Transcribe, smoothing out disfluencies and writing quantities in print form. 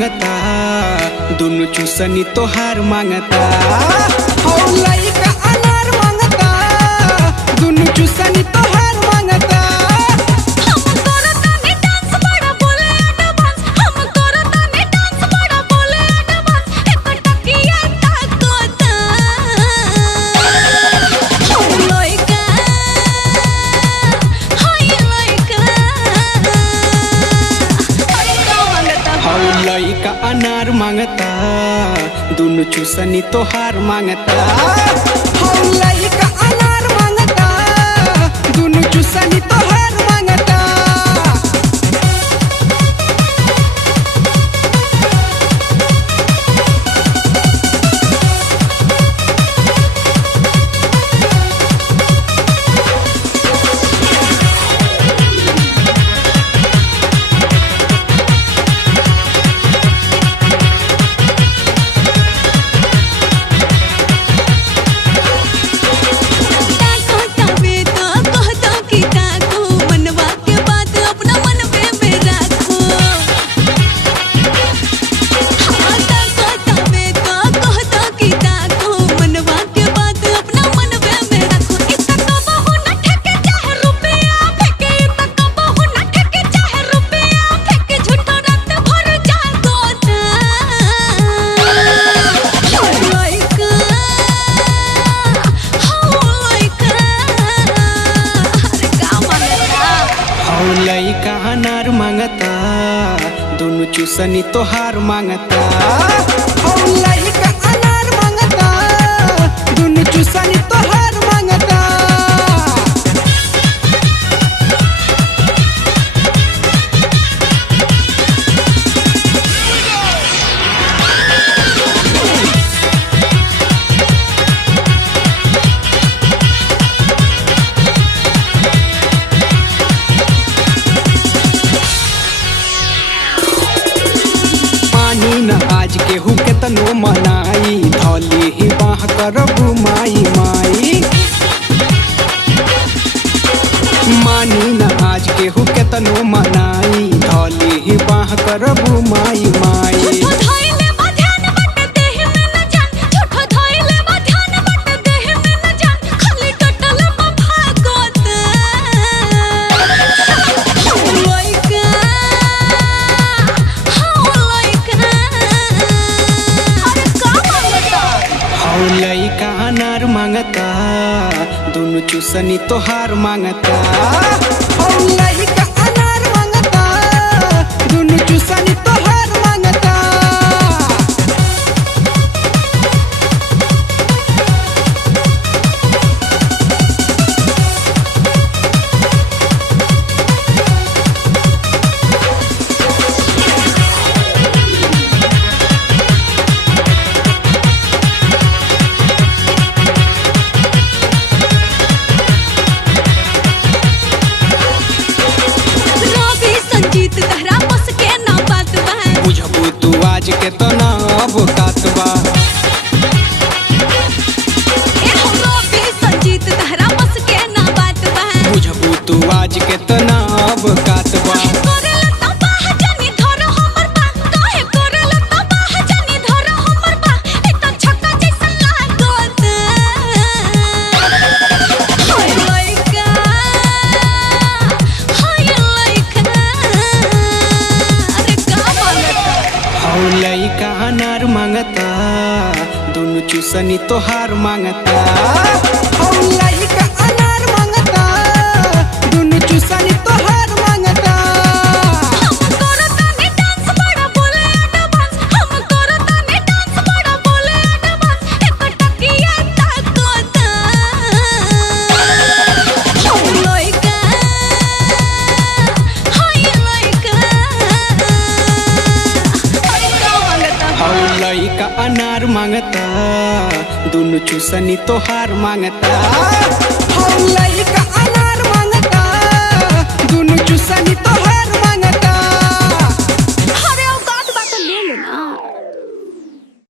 मांगता, दोनों चूसनी तोहार मांगता। हो लइका अनार मांगता, दोनों चूसनी तोहार मांगता। हम करतानी डांस बड़ा बोले एडवांस, हम करतानी डांस बड़ा बोले एडवांस, एक टकिया ताकता। हो लइका, हाय लइका, हो लइका अनार मांगता, दोनों चूसनी तोहार मांगता। हो लइका अनार मांगता, दोनों चूसनी तोहार मांगता। लइका अनार मांगता, दोनों चूसनी तोहार मांगता। हो लइका अनार मांगता, दोनों चूसनी तोहार मांगता। आज केहू के तनो मनाई, धौली ही बाह करबू माई माई। मानी न आज केहू के तनो मनाई, धौली ही बाह करबू माई माई। लइका अनार मांगता, दोनों चूसनी तोहार मांगता। हो लइका अनार मांगता, दोनों चूसनी तोहार मांगता। आज के तो ना अब कातबा, संजीत तहरा बस के ना बात बा। बुझबू तू आज के तो ना अब कातबा। लइका अनार मांगता, दोनों चूसनी तोहार मांगता। हो लइका अनार मांगता, दोनों चूसनी तोहार मांगता। हम करतानी डांस बड़ा बोले एडवांस, हम करतानी डांस बड़ा बोले एडवांस, एक टकिया ताकता। हो लइका, हाय लइका, हो लइका अनार मांगता, दोनों चूसनी तोहार मांगता। हो लइका अनार मांगता, दोनों चूसनी तोहार